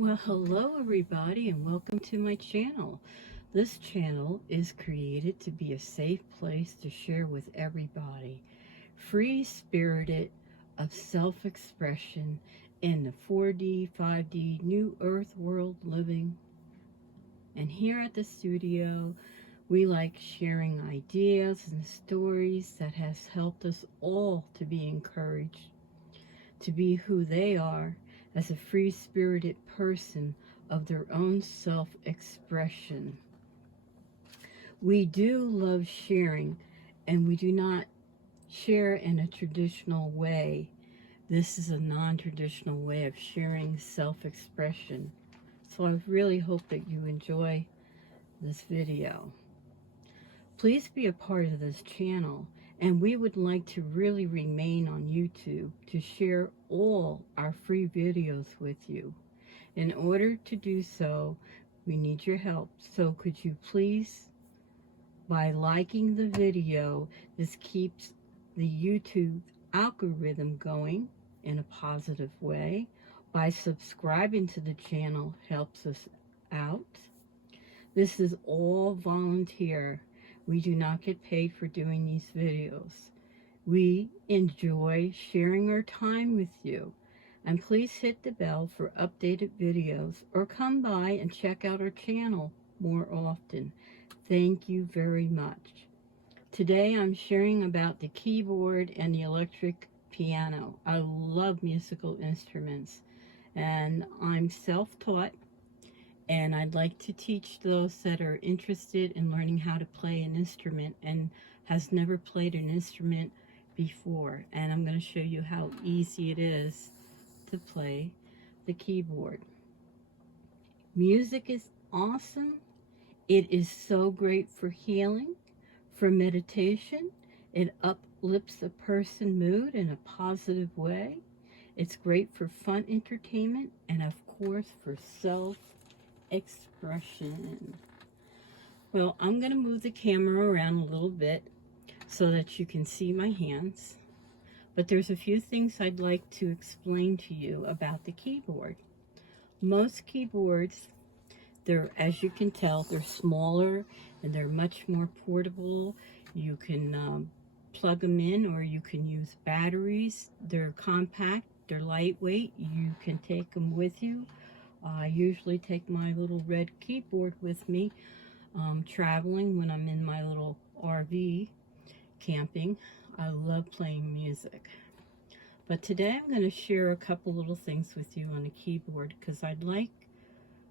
Well, hello everybody and welcome to my channel. This channel is created to be a safe place to share with everybody, free-spirited of self-expression in the 4D, 5D, New Earth world living. And here at the studio, we like sharing ideas and stories that has helped us all to be encouraged, to be who they are as a free-spirited person of their own self-expression. We do love sharing, and we do not share in a traditional way. This is a non-traditional way of sharing self-expression. So I really hope that you enjoy this video. Please be a part of this channel, and we would like to really remain on YouTube to share all our free videos with you. In order to do so, we need your help. So could you please, by liking the video, this keeps the YouTube algorithm going in a positive way. By subscribing to the channel helps us out. This is all volunteer. We do not get paid for doing these videos. We enjoy sharing our time with you. And please hit the bell for updated videos or come by and check out our channel more often. Thank you very much. Today I'm sharing about the keyboard and the electric piano. I love musical instruments and I'm self-taught. And I'd like to teach those that are interested in learning how to play an instrument and has never played an instrument before. And I'm going to show you how easy it is to play the keyboard. Music is awesome. It is so great for healing, for meditation. It uplifts a person's mood in a positive way. It's great for fun entertainment and of course for self-expression. Well, I'm going to move the camera around a little bit so that you can see my hands. But there's a few things I'd like to explain to you about the keyboard. Most keyboards, as you can tell, they're smaller and they're much more portable. You can plug them in or you can use batteries. They're compact, they're lightweight. You can take them with you. I usually take my little red keyboard with me traveling when I'm in my little RV camping. I love playing music. But today I'm going to share a couple little things with you on the keyboard because I'd like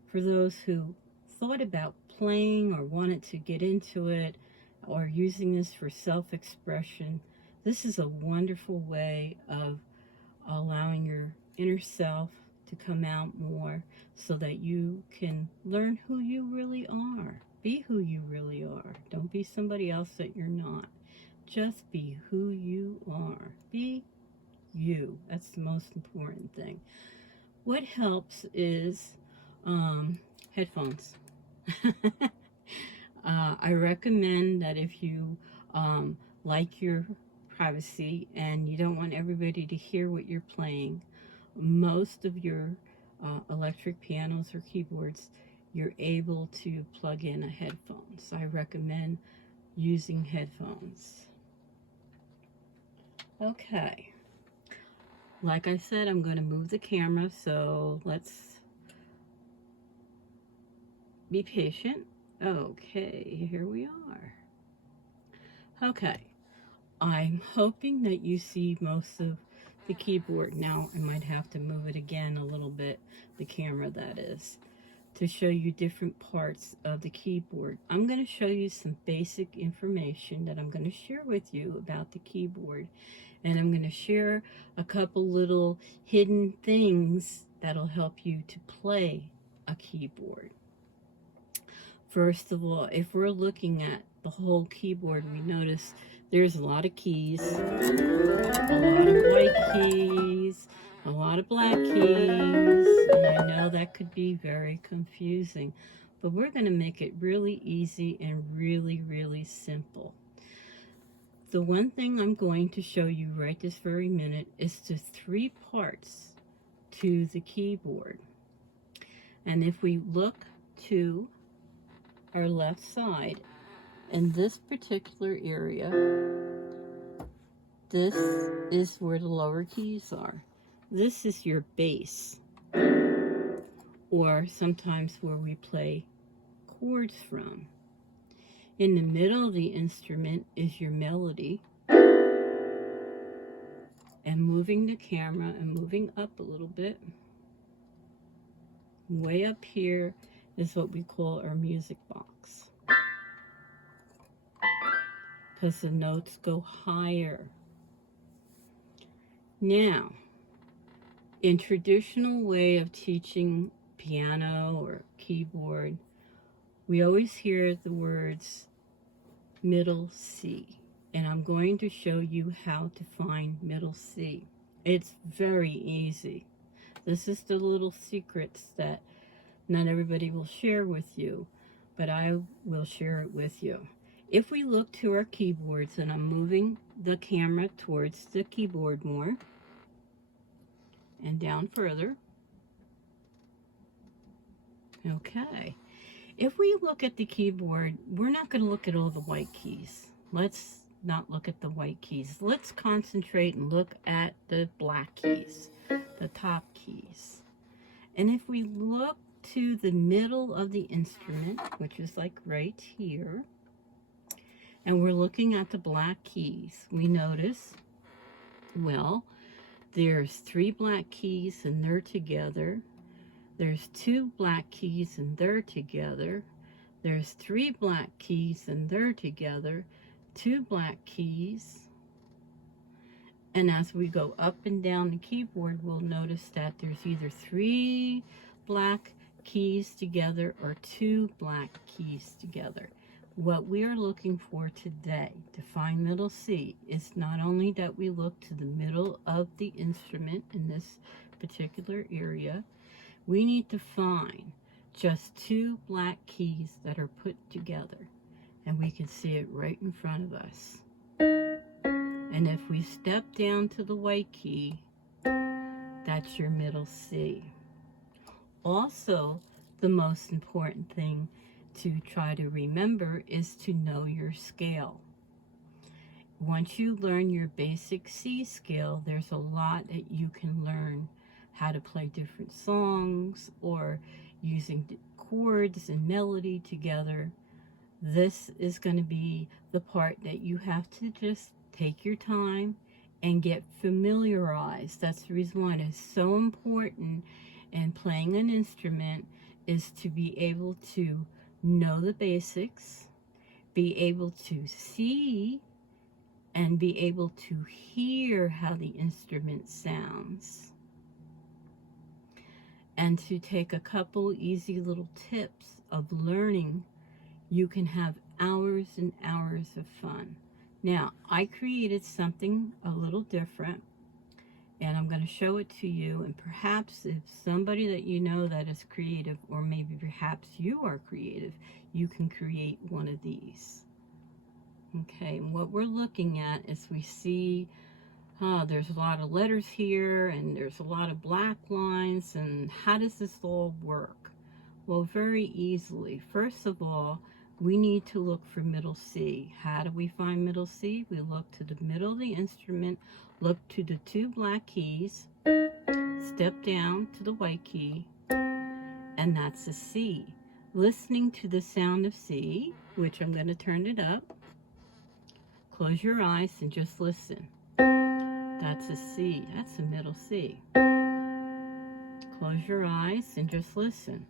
for those who thought about playing or wanted to get into it or using this for self-expression, this is a wonderful way of allowing your inner self to come out more so that you can learn who you really are. Be who you really are. Don't be somebody else that you're not. Just be who you are. Be you. That's the most important thing. What helps is headphones. I recommend that if you like your privacy and you don't want everybody to hear what you're playing, most of your electric pianos or keyboards, you're able to plug in a headphone. So I recommend using headphones. Okay. Like I said, I'm going to move the camera, so let's be patient. Okay, here we are. Okay, I'm hoping that you see most of the keyboard. Now, I might have to move it again a little bit, the camera that is, to show you different parts of the keyboard. I'm going to show you some basic information that I'm going to share with you about the keyboard. And I'm going to share a couple little hidden things that'll help you to play a keyboard. First of all, if we're looking at the whole keyboard, we notice there's a lot of keys, a lot of white keys, a lot of black keys, and I know that could be very confusing, but we're going to make it really easy and really, really simple. The one thing I'm going to show you right this very minute is the 3 parts to the keyboard. And if we look to our left side, in this particular area, this is where the lower keys are. This is your bass, or sometimes where we play chords from. In the middle of the instrument is your melody. And moving the camera and moving up a little bit, way up here is what we call our music box, because the notes go higher. Now, in traditional way of teaching piano or keyboard, we always hear the words middle C, and I'm going to show you how to find middle C. It's very easy. This is the little secrets that not everybody will share with you, but I will share it with you. If we look to our keyboards, and I'm moving the camera towards the keyboard more, and down further. Okay. If we look at the keyboard, we're not going to look at all the white keys. Let's not look at the white keys. Let's concentrate and look at the black keys, the top keys. And if we look to the middle of the instrument, which is like right here, and we're looking at the black keys, we notice, well, there's 3 black keys and they're together. There's 2 black keys and they're together. There's 3 black keys and they're together. 2 black keys. And as we go up and down the keyboard, we'll notice that there's either 3 black keys together or 2 black keys together. What we are looking for today to find middle C is not only that we look to the middle of the instrument in this particular area, we need to find just 2 black keys that are put together, and we can see it right in front of us. And if we step down to the white key, that's your middle C. Also, the most important thing to try to remember is to know your scale. Once you learn your basic C scale, there's a lot that you can learn how to play different songs or using chords and melody together. This is going to be the part that you have to just take your time and get familiarized. That's the reason why it is so important in playing an instrument, is to be able to know the basics, be able to see, and be able to hear how the instrument sounds. And to take a couple easy little tips of learning, you can have hours and hours of fun. Now, I created something a little different, and I'm going to show it to you, and perhaps if somebody that you know that is creative, or maybe perhaps you are creative, you can create one of these. Okay, and what we're looking at is we see there's a lot of letters here, and there's a lot of black lines, and how does this all work? Well, very easily. First of all, we need to look for middle C. How do we find middle C? We look to the middle of the instrument, look to the 2 black keys, step down to the white key, and that's a C. Listening to the sound of C, which I'm going to turn it up. Close your eyes and just listen. That's a C. That's a middle C. Close your eyes and just listen.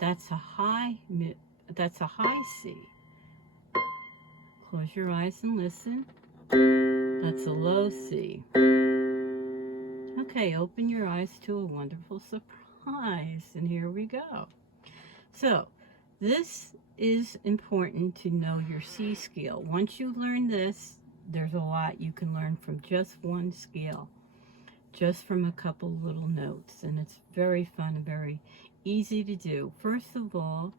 That's a high C. Close your eyes and listen. That's a low C. Okay, open your eyes to a wonderful surprise, and here we go. So, this is important to know your C scale. Once you learn this, there's a lot you can learn from just one scale, just from a couple little notes, and it's very fun and very easy to do. First of all,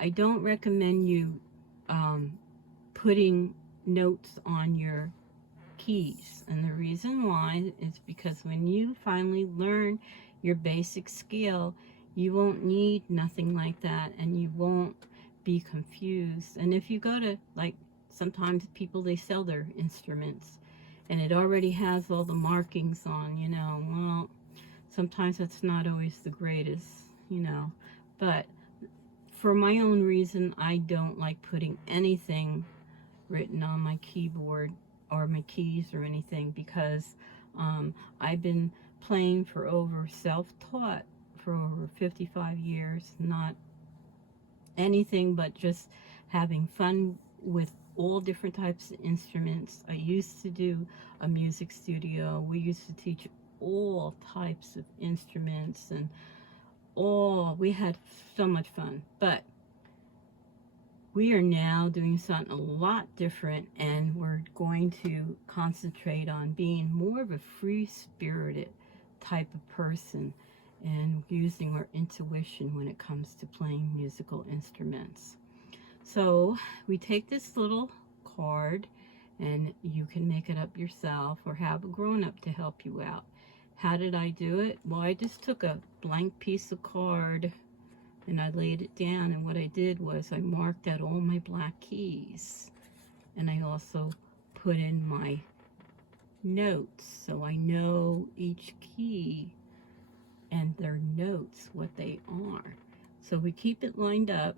I don't recommend you putting notes on your keys, and the reason why is because when you finally learn your basic scale, You won't need nothing like that, and you won't be confused. And if you go to, like, sometimes people, they sell their instruments and it already has all the markings on, you know, well, sometimes that's not always the greatest, you know. But for my own reason, I don't like putting anything written on my keyboard or my keys or anything, because I've been playing for over, self-taught for over 55 years, not anything but just having fun with all different types of instruments. I used to do a music studio. We used to teach all types of instruments, and we had so much fun. But we are now doing something a lot different, and we're going to concentrate on being more of a free-spirited type of person and using our intuition when it comes to playing musical instruments. So we take this little card, and you can make it up yourself or have a grown-up to help you out. How did I do it? Well, I just took a blank piece of card and I laid it down, and what I did was I marked out all my black keys, and I also put in my notes so I know each key and their notes, what they are. So we keep it lined up.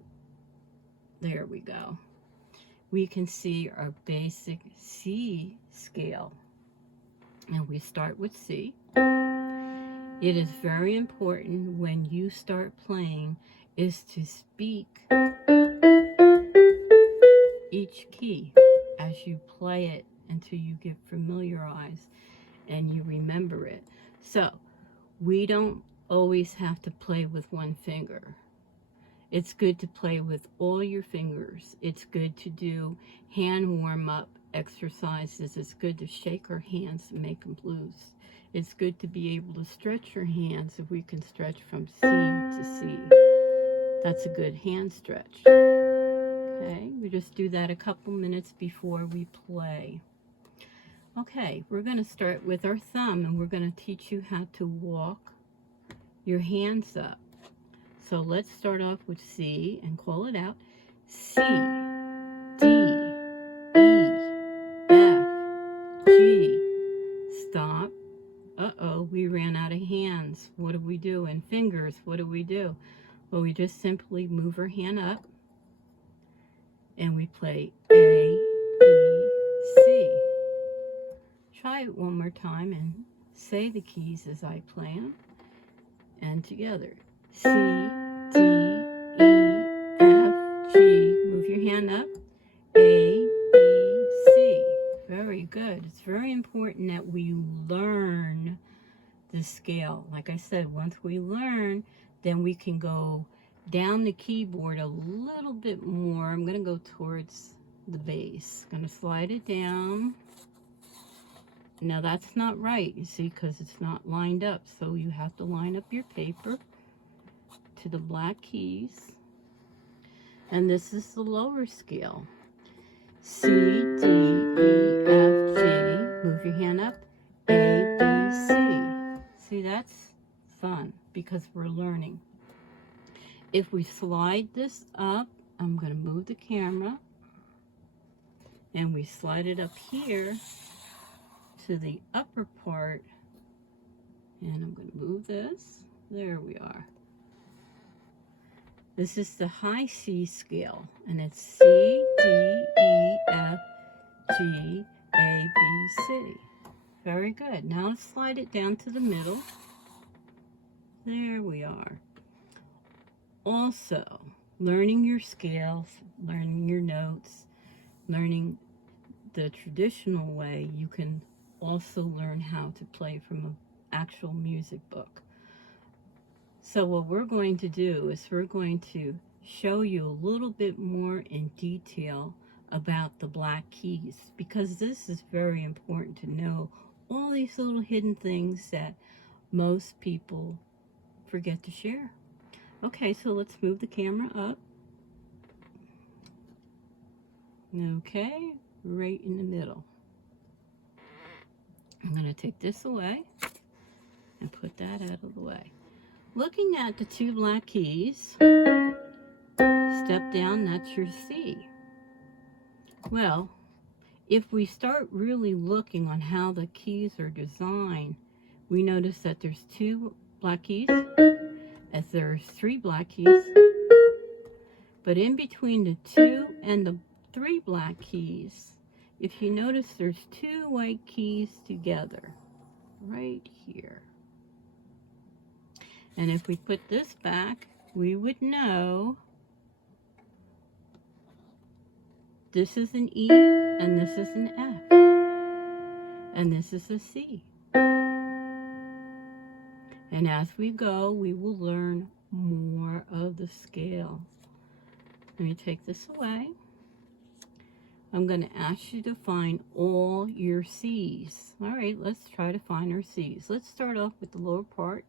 There we go. We can see our basic C scale, and we start with C. It is very important when you start playing is to speak each key as you play it until you get familiarized and you remember it. So we don't always have to play with one finger. It's good to play with all your fingers. It's good to do hand warm-up exercises. It's good to shake our hands and make them loose. It's good to be able to stretch your hands if we can stretch from C to C. That's a good hand stretch. Okay, we just do that a couple minutes before we play. Okay, we're going to start with our thumb, and we're going to teach you how to walk your hands up. So let's start off with C and call it out. C, D, E, F, G. Stop. Uh-oh, we ran out of hands. What do we do? And fingers, what do we do? Well, we just simply move our hand up and we play A, B, C. Try it one more time and say the keys as I play them. And together. C, D, E, F, G. Move your hand up. A, B, C. Very good. It's very important that we learn the scale. Like I said, once we learn, then we can go down the keyboard a little bit more. I'm going to go towards the bass. I'm going to slide it down. Now that's not right, you see, because it's not lined up. So you have to line up your paper to the black keys. And this is the lower scale. C, D, E, F, G. Move your hand up. A, B, C. See, that's fun because we're learning. If we slide this up, I'm going to move the camera, and we slide it up here to the upper part, and I'm going to move this. There we are. This is the high C scale, and it's C, D, E, F, G, A, B, C. Very good. Now let's slide it down to the middle. There we are. Also, learning your scales, learning your notes, learning the traditional way, you can also learn how to play from an actual music book. So what we're going to do is we're going to show you a little bit more in detail about the black keys, because this is very important to know all these little hidden things that most people forget to share. Okay, so let's move the camera up. Okay, right in the middle. I'm going to take this away and put that out of the way. looking at the 2 black keys, step down, that's your C. Well, if we start really looking on how the keys are designed, we notice that there's 2 black keys, as there's 3 black keys, but in between the 2 and the 3 black keys, if you notice, there's 2 white keys together, right here. And if we put this back, we would know this is an E, and this is an F, and this is a C. And as we go, we will learn more of the scale. Let me take this away. I'm going to ask you to find all your C's. All right, let's try to find our C's. Let's start off with the lower part.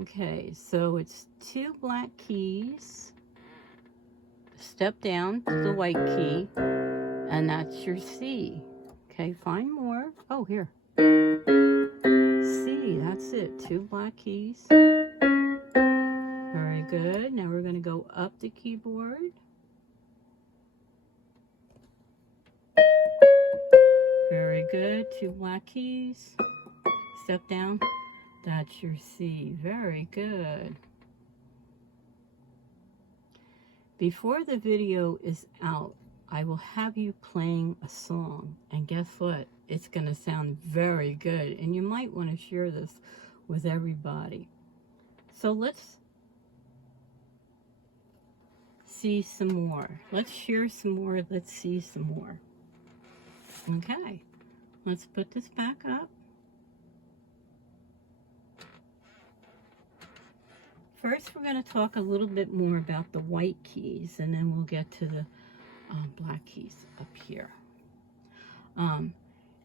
Okay, so it's 2 black keys. Step down to the white key, and that's your C. Okay, find more. Oh, here. C, that's it. 2 black keys. Very good. Now we're going to go up the keyboard. Very good. 2 black keys. Step down. That's your C. Very good. Before the video is out, I will have you playing a song. And guess what? It's going to sound very good. And you might want to share this with everybody. So let's see some more. Let's share some more. Let's see some more. Okay. Let's put this back up. First, we're going to talk a little bit more about the white keys, and then we'll get to the black keys up here.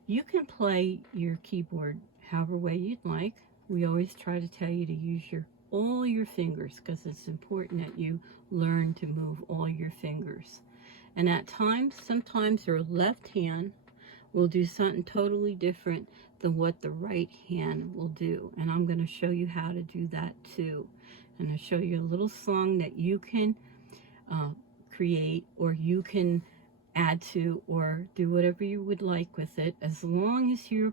You can play your keyboard however way you'd like. We always try to tell you to use all your fingers, because it's important that you learn to move all your fingers. And at times, sometimes your left hand will do something totally different than what the right hand will do. And I'm going to show you how to do that too. And I'll show you a little song that you can create, or you can add to, or do whatever you would like with it, as long as you're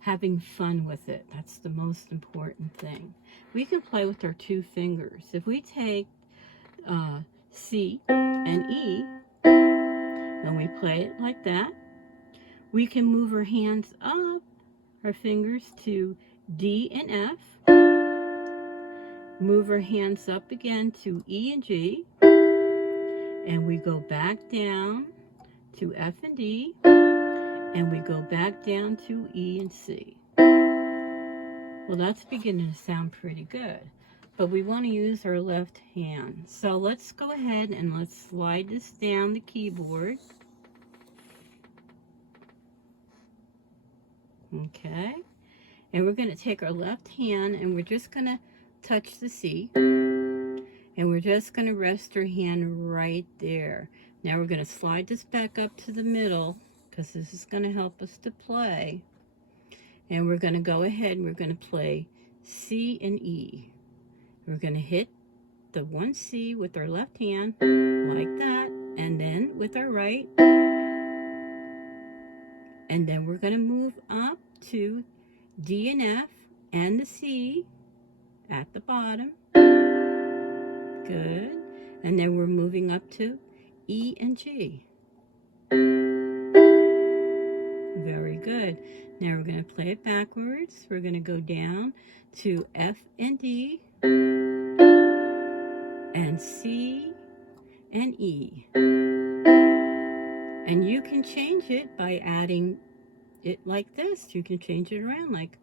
having fun with it. That's the most important thing. We can play with our 2 fingers. If we take C and E, and we play it like that, we can move our hands up, our fingers to D and F, move our hands up again to E and G, and we go back down to F and D, and we go back down to E and C. Well, that's beginning to sound pretty good, but we want to use our left hand. So let's go ahead and let's slide this down the keyboard. Okay, and we're going to take our left hand, and we're just going to touch the C, and we're just going to rest our hand right there. Now we're going to slide this back up to the middle, because this is going to help us to play. And we're going to go ahead and we're going to play C and E. We're going to hit the 1 C with our left hand, like that, and then with our right. And then we're going to move up to D and F and the C at the bottom. Good. And then we're moving up to E and G. Very good. Now we're going to play it backwards. We're going to go down to F and D and C and E. And you can change it by adding it like this. You can change it around like.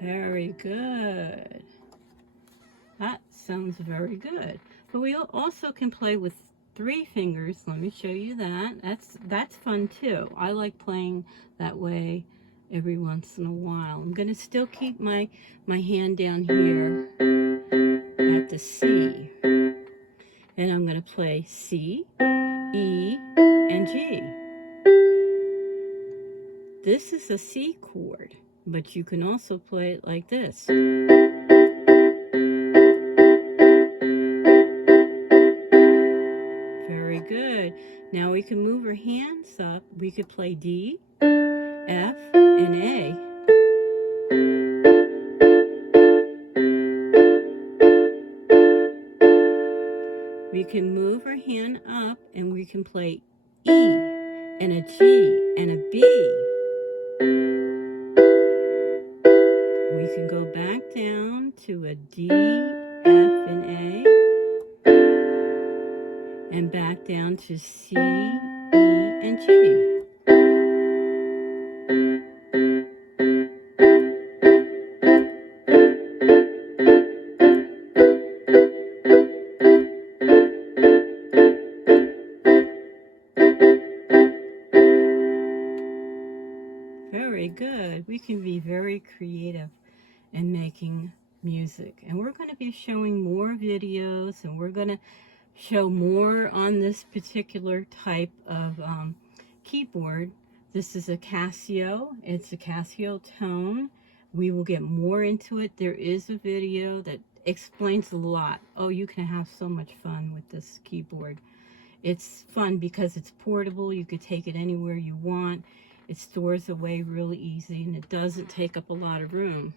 Very good. That sounds very good. But we also can play with 3 fingers. Let me show you that. That's fun too. I like playing that way every once in a while. I'm going to still keep my hand down here at the C. And I'm going to play C, E, and G. This is a C chord, but you can also play it like this. Very good. Now we can move our hands up. We could play D, F, and A. We can move our hand up and we can play E, and a G, and a B. We can go back down to a D, F, and A, and back down to C, E, and G. Very good. We can be very creative in making music. And we're going to be showing more videos, and we're going to show more on this particular type of keyboard. This is a Casio. It's a Casio tone. We will get more into it. There is a video that explains a lot. Oh, you can have so much fun with this keyboard. It's fun because it's portable. You could take it anywhere you want. It stores away really easy, and it doesn't take up a lot of room.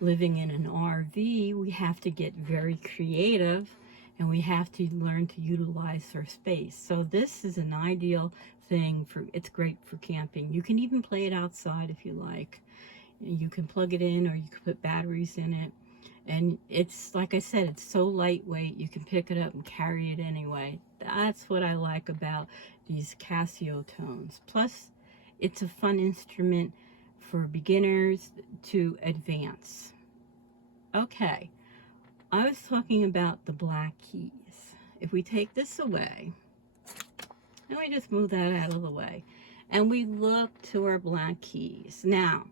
Living in an RV, we have to get very creative, and we have to learn to utilize our space. So this is an ideal thing it's great for camping. You can even play it outside if you like. You can plug it in, or you can put batteries in it. And it's, like I said, it's so lightweight, you can pick it up and carry it anyway. That's what I like about these Casio tones. Plus, it's a fun instrument for beginners to advance. Okay, I was talking about the black keys. If we take this away, and we just move that out of the way, and we look to our black keys. Now,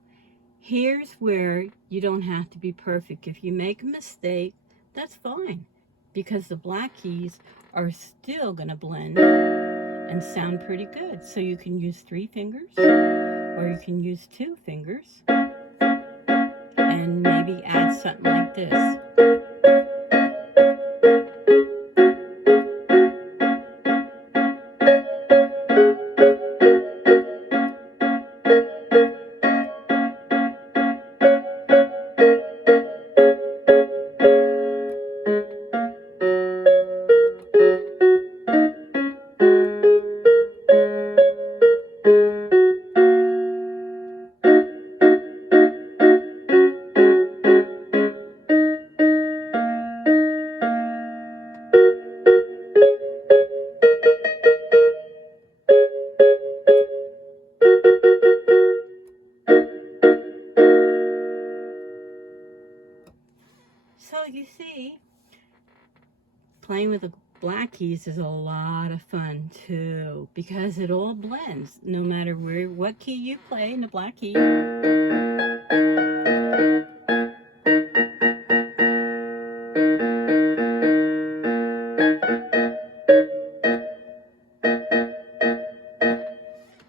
here's where you don't have to be perfect. If you make a mistake, that's fine, because the black keys are still going to blend and sound pretty good. So you can use 3 fingers, or you can use 2 fingers, and maybe add something like this. So you see, playing with the black keys is a lot of fun too, because it all blends no matter what key you play in the black key.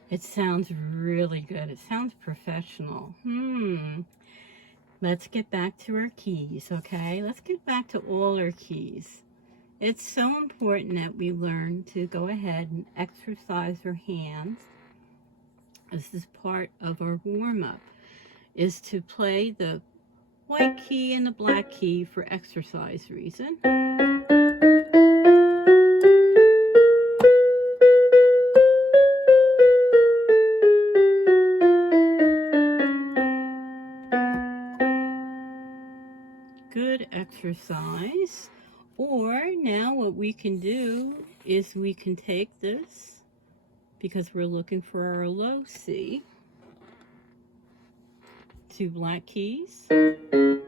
It sounds really good. It sounds professional. Let's get back to our keys, okay? Let's get back to all our keys. It's so important that we learn to go ahead and exercise our hands. This is part of our warm-up, is to play the white key and the black key for exercise reason. Good exercise. Or now what we can do is we can take this, because we're looking for our low C, 2 black keys,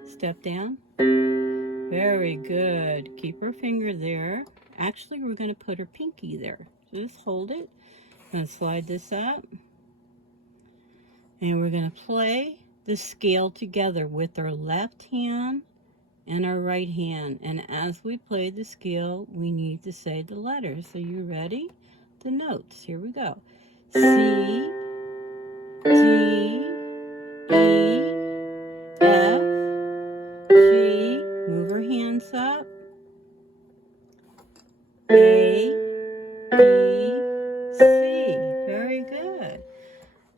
step down. Very good. Keep our finger there. Actually, we're going to put our pinky there. So just hold it. I'm going to slide this up. And we're going to play the scale together with our left hand and our right hand. And as we play the scale, we need to say the letters. So you ready? The notes. Here we go. C, D, E, F, G, move our hands up, A, B, C. Very good.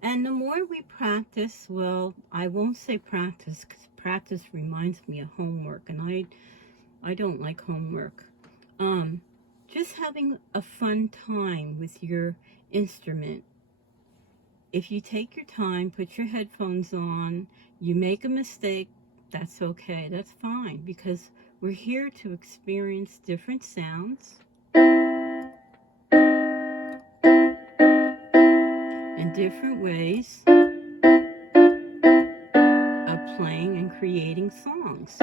And the more we practice, well, I won't say practice, because practice reminds me of homework, and I don't like homework. Just having a fun time with your instrument. If you take your time, put your headphones on, you make a mistake, that's okay, that's fine, because we're here to experience different sounds and different ways of playing and creating songs.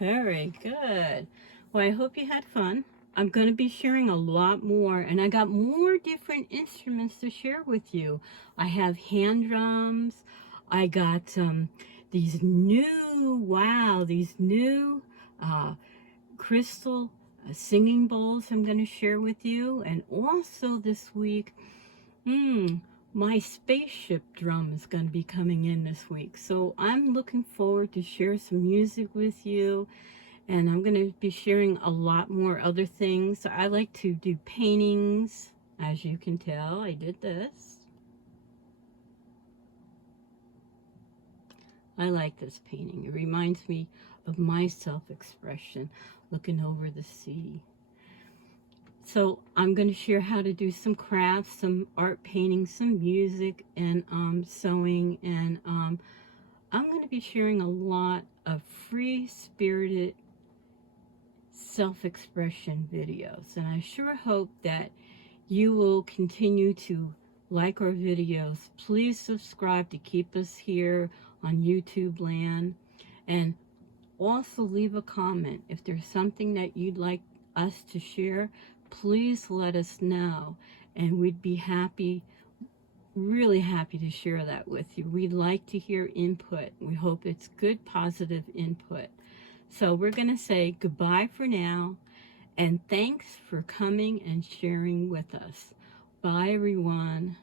Very good. Well, I hope you had fun. I'm going to be sharing a lot more, and I got more different instruments to share with you. I have hand drums. I got these new crystal singing bowls I'm going to share with you. And also this week, my spaceship drum is going to be coming in this week. So I'm looking forward to share some music with you. And I'm going to be sharing a lot more other things. So I like to do paintings. As you can tell, I did this. I like this painting. It reminds me of my self-expression, looking over the sea. So I'm going to share how to do some crafts, some art painting, some music, and sewing. And I'm going to be sharing a lot of free-spirited self-expression videos, and I sure hope that you will continue to like our videos. Please subscribe to keep us here on YouTube land, and also leave a comment if there's something that you'd like us to share. Please let us know, and we'd be happy, really happy to share that with you. We'd like to hear input. We hope it's good, positive input. So we're going to say goodbye for now, and thanks for coming and sharing with us. Bye, everyone.